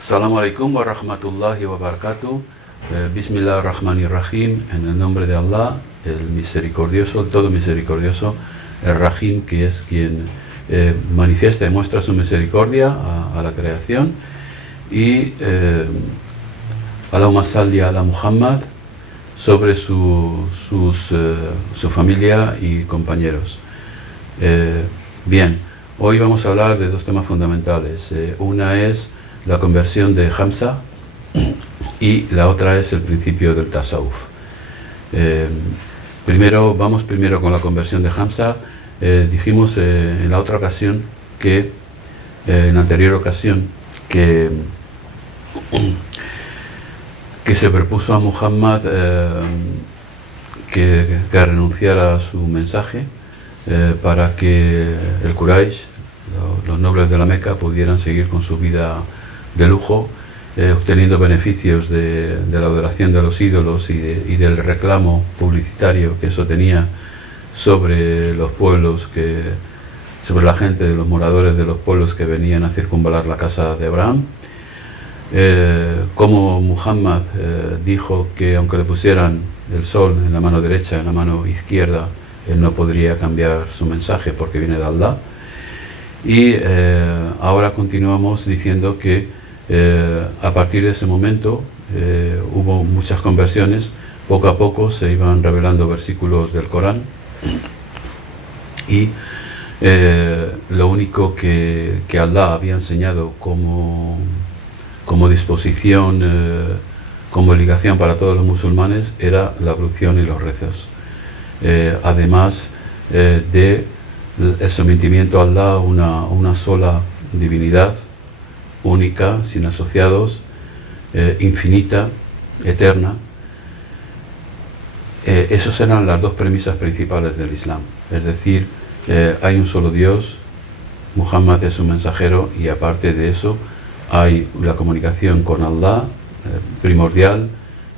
Assalamu alaikum wa rahmatullahi wa barakatuh. Bismillahirrahmanirrahim. En el nombre de Allah, el misericordioso, el todo misericordioso, el Rahim, que es quien manifiesta y muestra su misericordia a la creación. Y Allahumma salli ala Muhammad sobre su familia y compañeros. Bien, hoy vamos a hablar de dos temas fundamentales. Una es la conversión de Hamza y la otra es el principio del tasawuf. Vamos primero con la conversión de Hamza. Dijimos en la otra ocasión que, en la anterior ocasión, que se propuso a Muhammad que renunciara a su mensaje para que el Quraysh, los nobles de la Meca, pudieran seguir con su vida de lujo, obteniendo beneficios de la adoración de los ídolos y del reclamo publicitario que eso tenía sobre los pueblos, sobre la gente, de los moradores de los pueblos que venían a circunvalar la casa de Abraham. Como Muhammad dijo que aunque le pusieran el sol en la mano derecha, en la mano izquierda, él no podría cambiar su mensaje porque viene de Allah. Y ahora continuamos diciendo que a partir de ese momento hubo muchas conversiones. Poco a poco se iban revelando versículos del Corán y lo único que Allah había enseñado como disposición, como obligación para todos los musulmanes, era la ablución y los rezos, además de el sometimiento a Allah, una sola divinidad, única, sin asociados, infinita, eterna. Esas eran las dos premisas principales del Islam. Es decir, hay un solo Dios, Muhammad es un mensajero, y aparte de eso hay la comunicación con Allah, primordial,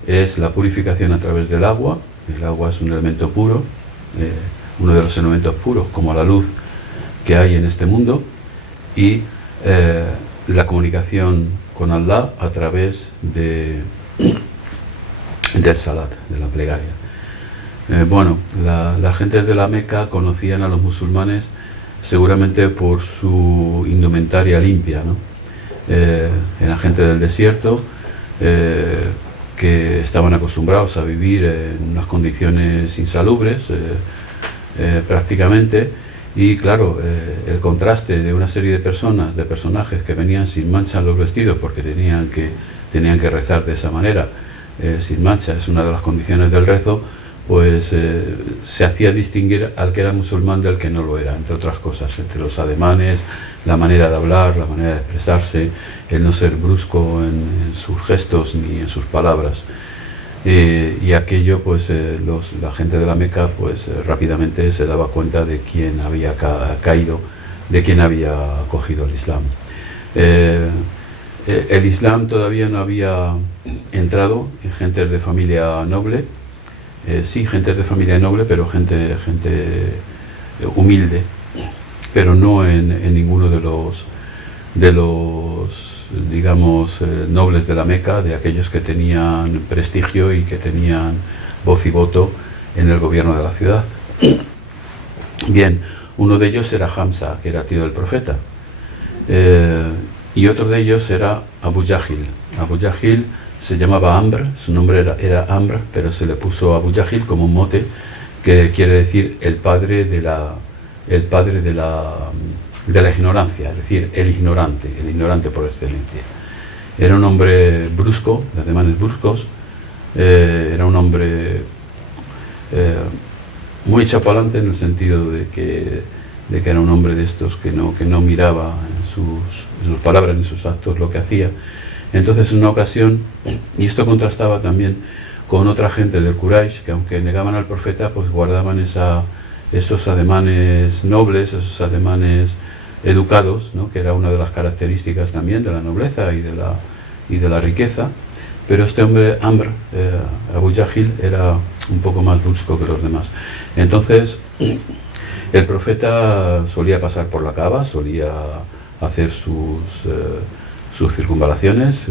es la purificación a través del agua. El agua es un elemento puro, uno de los elementos puros, como la luz que hay en este mundo, y la comunicación con Allah a través del salat, de la plegaria. La gente de la Meca conocían a los musulmanes seguramente por su indumentaria limpia, ¿no? Eran gente del desierto que estaban acostumbrados a vivir en unas condiciones insalubres prácticamente. Y claro, el contraste de una serie de personajes que venían sin mancha en los vestidos porque tenían que rezar de esa manera, sin mancha, es una de las condiciones del rezo, pues se hacía distinguir al que era musulmán del que no lo era, entre otras cosas, entre los ademanes, la manera de hablar, la manera de expresarse, el no ser brusco en sus gestos ni en sus palabras. Y aquello, pues la gente de la Meca, pues rápidamente se daba cuenta de quién había caído, de quién había acogido el Islam. El Islam todavía no había entrado en gentes de familia noble, sí, gentes de familia noble, pero gente humilde, pero no en ninguno de los digamos, nobles de la Meca, de aquellos que tenían prestigio y que tenían voz y voto en el gobierno de la ciudad. Bien, uno de ellos era Hamza, que era tío del profeta, y otro de ellos era Abu Jahil. Abu Jahil se llamaba Amr, su nombre era Amr, pero se le puso Abu Jahil como un mote que quiere decir el padre de la ignorancia, es decir, el ignorante por excelencia. Era un hombre brusco, de ademanes bruscos, era un hombre muy chapalante en el sentido de que era un hombre de estos que no miraba en sus palabras ni sus actos lo que hacía. Entonces, en una ocasión, y esto contrastaba también con otra gente del Quraysh, que aunque negaban al profeta, pues guardaban esos ademanes nobles, esos ademanes educados, ¿no? Que era una de las características también de la nobleza y de la riqueza. Pero este hombre, Amr, Abu Jahil, era un poco más brusco que los demás. Entonces, el profeta solía pasar por la Kaaba, solía hacer sus sus circunvalaciones,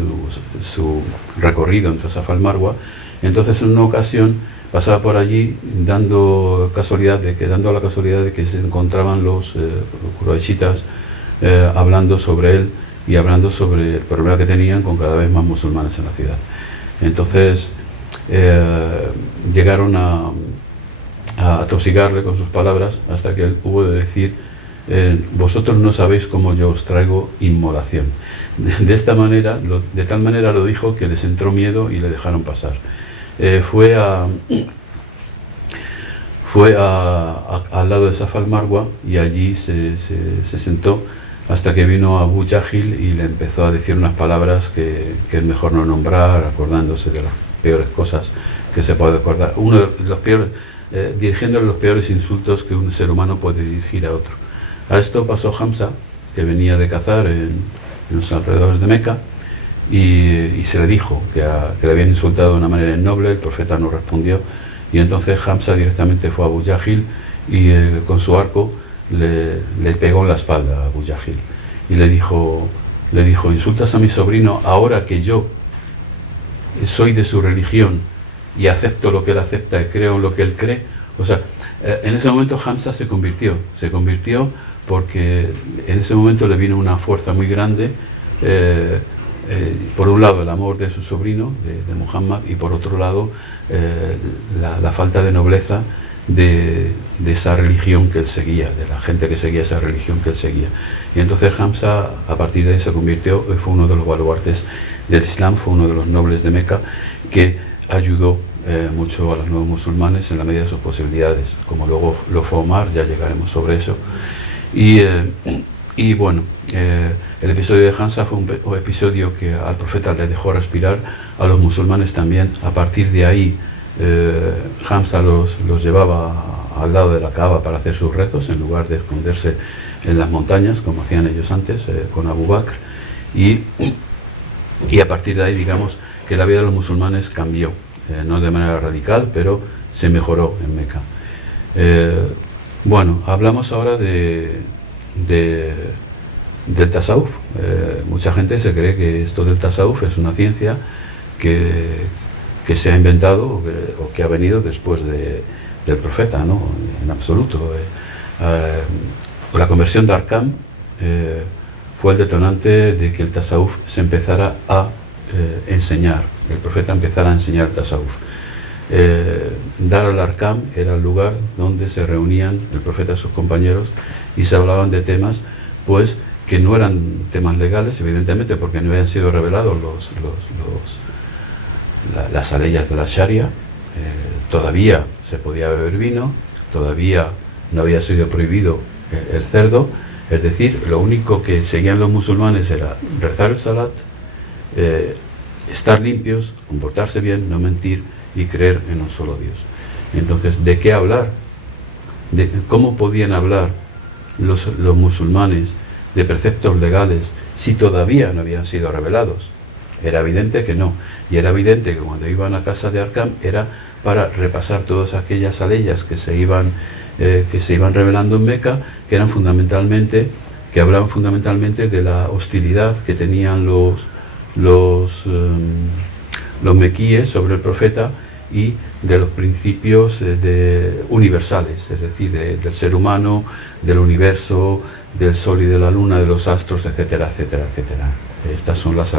su recorrido entre Safa y Marwa. Entonces en una ocasión pasaba por allí dando la casualidad de que se encontraban los quraishitas hablando sobre él y hablando sobre el problema que tenían con cada vez más musulmanes en la ciudad. Entonces llegaron a atosigarle con sus palabras hasta que él hubo de decir: vosotros no sabéis cómo yo os traigo inmolación. De esta manera, de tal manera lo dijo que les entró miedo y le dejaron pasar. Fue al lado de Safa al-Marwa y allí se sentó hasta que vino Abu Jahil y le empezó a decir unas palabras que es mejor no nombrar, acordándose de las peores cosas que se puede acordar. Uno de los peores, dirigiéndole los peores insultos que un ser humano puede dirigir a otro. A esto pasó Hamza, que venía de cazar en los alrededores de Meca, y se le dijo que le habían insultado de una manera innoble. El profeta no respondió, y entonces Hamza directamente fue a Abu Jahil y con su arco le pegó en la espalda a Abu Jahil y le dijo: insultas a mi sobrino ahora que yo soy de su religión y acepto lo que él acepta y creo en lo que él cree. O sea, en ese momento Hamza se convirtió porque en ese momento le vino una fuerza muy grande, por un lado el amor de su sobrino, de Muhammad, y por otro lado la falta de nobleza de esa religión que él seguía, de la gente que seguía esa religión que él seguía. Y entonces Hamza a partir de ahí se convirtió y fue uno de los baluartes del Islam, fue uno de los nobles de Meca que ayudó mucho a los nuevos musulmanes en la medida de sus posibilidades, como luego lo fue Omar, ya llegaremos sobre eso. Y bueno, el episodio de Hamza fue un episodio que al profeta le dejó respirar, a los musulmanes también. A partir de ahí Hamza los llevaba al lado de la Kaaba para hacer sus rezos, en lugar de esconderse en las montañas, como hacían ellos antes con Abu Bakr. Y a partir de ahí, digamos, que la vida de los musulmanes cambió, no de manera radical, pero se mejoró en Meca. Bueno, hablamos ahora del tasawuf. Mucha gente se cree que esto del tasawuf es una ciencia que se ha inventado o que ha venido después del profeta, ¿no? En absoluto. La conversión de Arqam fue el detonante de que el tasawuf se empezara a enseñar, el profeta empezara a enseñar el tasawuf. Dar al-Arqam era el lugar donde se reunían el profeta y sus compañeros y se hablaban de temas pues que no eran temas legales, evidentemente, porque no habían sido revelados las leyes de la Sharia. Todavía se podía beber vino, todavía no había sido prohibido el cerdo. Es decir, lo único que seguían los musulmanes era rezar el salat, estar limpios, comportarse bien, no mentir y creer en un solo Dios. Entonces, ¿de qué hablar? ¿Cómo podían hablar los musulmanes de preceptos legales si todavía no habían sido revelados? Era evidente que no, y era evidente que cuando iban a casa de Arqam era para repasar todas aquellas aleyas que se iban revelando en Meca, que hablaban fundamentalmente de la hostilidad que tenían los mequíes sobre el profeta y de los principios universales, es decir, del ser humano, del universo, del sol y de la luna, de los astros, etcétera, etcétera, etcétera. Estas son las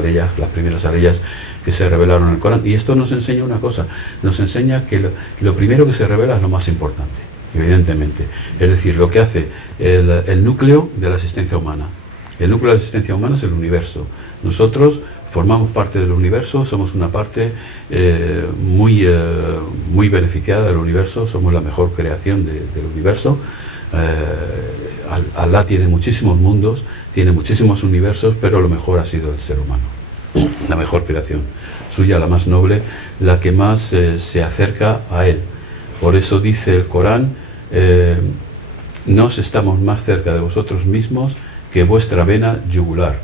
primeras aleyas que se revelaron en el Corán. Y esto nos enseña una cosa, nos enseña que lo primero que se revela es lo más importante, evidentemente. Es decir, lo que hace el núcleo de la existencia humana. El núcleo de la existencia humana es el universo. Nosotros formamos parte del universo, somos una parte muy beneficiada del universo, somos la mejor creación del universo. Alá tiene muchísimos mundos, tiene muchísimos universos, pero lo mejor ha sido el ser humano, la mejor creación suya, la más noble, la que más se acerca a él. Por eso dice el Corán: nos estamos más cerca de vosotros mismos que vuestra vena yugular.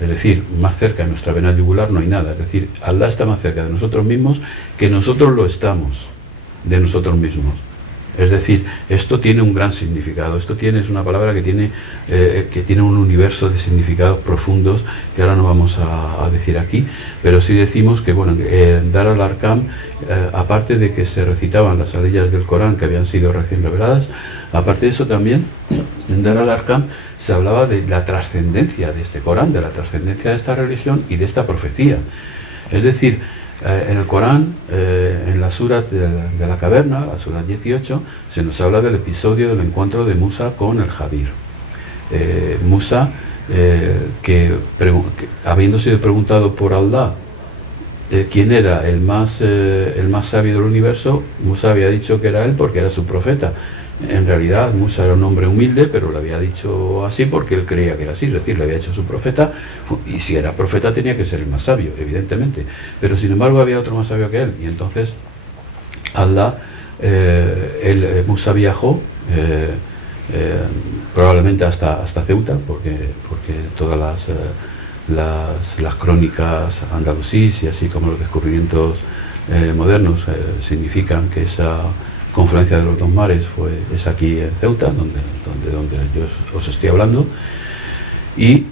Es decir, más cerca de nuestra vena yugular no hay nada. Es decir, Alá está más cerca de nosotros mismos que nosotros lo estamos de nosotros mismos. Es decir, esto tiene un gran significado. Esto es una palabra que tiene un universo de significados profundos que ahora no vamos a decir aquí, pero sí decimos que, bueno, Dar al-Arqam, aparte de que se recitaban las aleyas del Corán que habían sido recién reveladas, aparte de eso también, en Dar al-Arqam se hablaba de la trascendencia de este Corán, de la trascendencia de esta religión y de esta profecía. Es decir, en el Corán, en la sura de la caverna, la sura 18, se nos habla del episodio del encuentro de Musa con el Jadir. Musa, que habiendo sido preguntado por Allah quién era el más sabio del universo, Musa había dicho que era él porque era su profeta. En realidad Musa era un hombre humilde, pero lo había dicho así porque él creía que era así, es decir, le había hecho su profeta, y si era profeta tenía que ser el más sabio, evidentemente, pero sin embargo había otro más sabio que él, y entonces Allah, Musa viajó probablemente hasta Ceuta, porque todas las crónicas andalusíes y así como los descubrimientos modernos significan que esa confluencia de los dos mares es aquí en Ceuta, donde yo os estoy hablando, y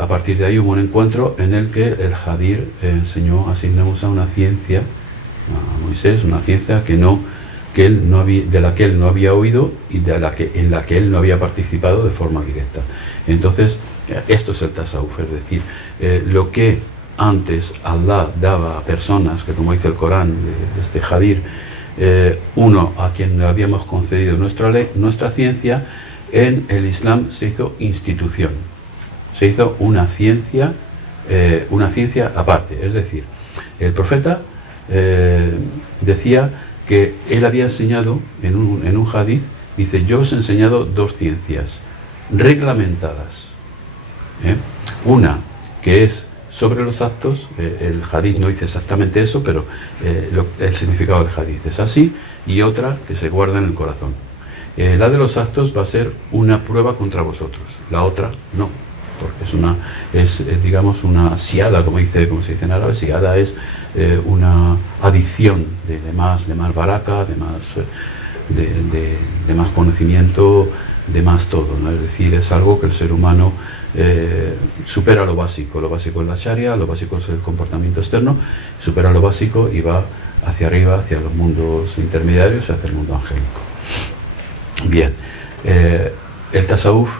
a partir de ahí hubo un encuentro en el que el Jadir enseñó a Sidna Musa una ciencia, a Moisés, una ciencia de la que él no había oído y en la que él no había participado de forma directa. Entonces, esto es el tasawuf, es decir, lo que antes Allah daba a personas, que como dice el Corán, de este Jadir, uno a quien le habíamos concedido nuestra ciencia, en el Islam se hizo institución, se hizo una ciencia aparte. Es decir, el profeta decía que él había enseñado en un hadith, dice: yo os he enseñado dos ciencias reglamentadas, una que es sobre los actos, el hadith no dice exactamente eso, pero el significado del hadith es así, y otra que se guarda en el corazón. La de los actos va a ser una prueba contra vosotros, la otra no, porque es digamos una siada, como se dice en árabe. Siada es una adición de más baraka, de más conocimiento, de más todo, ¿no? Es decir, es algo que el ser humano supera lo básico es la sharia, lo básico es el comportamiento externo, supera lo básico y va hacia arriba, hacia los mundos intermediarios, hacia el mundo angélico. Bien, el tasawuf,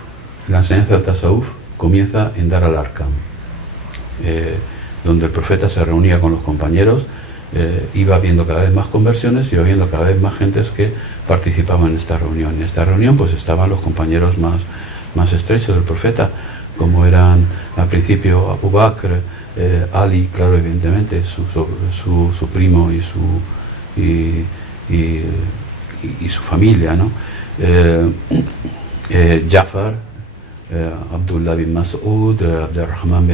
la enseñanza del tasawuf comienza en Dar al-Arqam, donde el profeta se reunía con los compañeros, iba viendo cada vez más conversiones, iba viendo cada vez más gentes que participaban en esta reunión. En esta reunión pues estaban los compañeros más estrechos del profeta, como eran al principio Abu Bakr, Ali, claro, evidentemente, su primo y su familia, ¿no? Jafar, Abdullah bin Mas'ud, Abdurrahman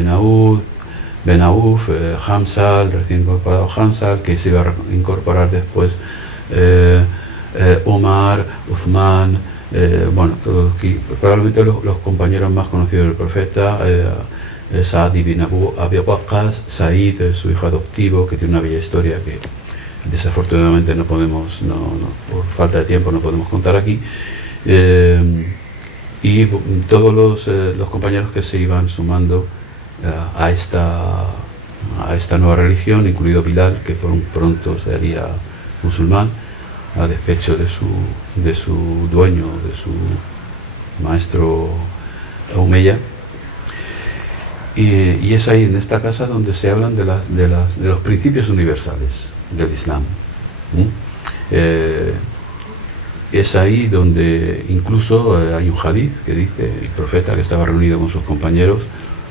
bin Auf, Hamza, el recién incorporado Hamza, que se iba a incorporar después, Omar, Uthman, probablemente los compañeros más conocidos del profeta, Saad ibn Abu Waqqas, Said, su hijo adoptivo, que tiene una bella historia que desafortunadamente no podemos, por falta de tiempo no podemos contar aquí, y todos los compañeros que se iban sumando a esta nueva religión, incluido Bilal, que pronto se haría musulmán, a despecho de su dueño, de su maestro Umayya. Y es ahí, en esta casa, donde se hablan de los principios universales del Islam. Es ahí donde incluso hay un hadith que dice el profeta, que estaba reunido con sus compañeros,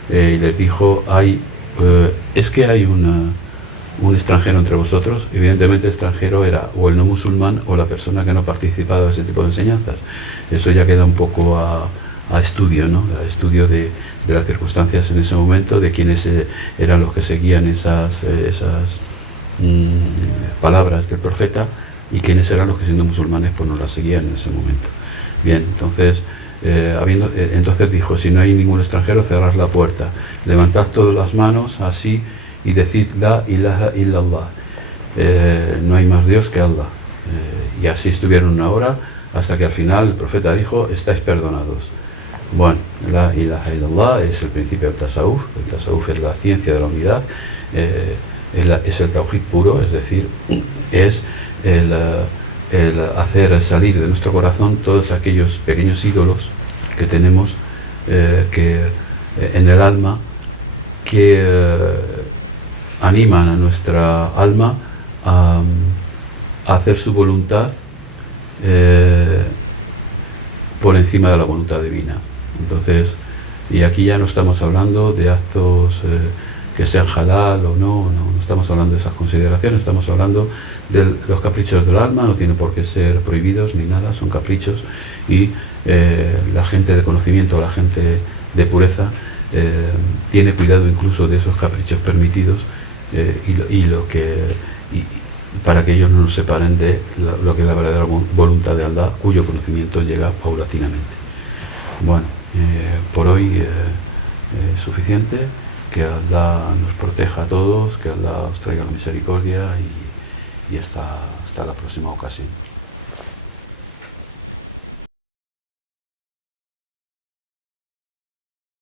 y les dijo: es que hay un extranjero entre vosotros. Evidentemente el extranjero era o el no musulmán o la persona que no participaba de ese tipo de enseñanzas. Eso ya queda un poco a estudio, ¿no? A estudio de las circunstancias en ese momento, de quiénes eran los que seguían esas palabras del profeta, y quiénes eran los que, siendo musulmanes, pues no las seguían en ese momento. Bien, entonces entonces dijo: si no hay ningún extranjero, cerrad la puerta, levantad todas las manos así y decid: la ilaha illallah, no hay más Dios que Allah. Y así estuvieron una hora hasta que al final el profeta dijo: estáis perdonados. Bueno, la ilaha illallah es el principio del tasawuf. El tasawuf es la ciencia de la unidad, es el tawhid puro, es decir, es el hacer salir de nuestro corazón todos aquellos pequeños ídolos que tenemos en el alma, que animan a nuestra alma a hacer su voluntad por encima de la voluntad divina. Entonces, y aquí ya no estamos hablando de actos que sean halal o no estamos hablando de esas consideraciones, estamos hablando de los caprichos del alma. No tienen por qué ser prohibidos ni nada, son caprichos, y la gente de conocimiento, la gente de pureza, tiene cuidado incluso de esos caprichos permitidos, para que ellos no nos separen de lo que es la verdadera voluntad de Allah, cuyo conocimiento llega paulatinamente. Bueno, por hoy es suficiente. Que Allah nos proteja a todos, que Allah os traiga la misericordia, y hasta la próxima ocasión.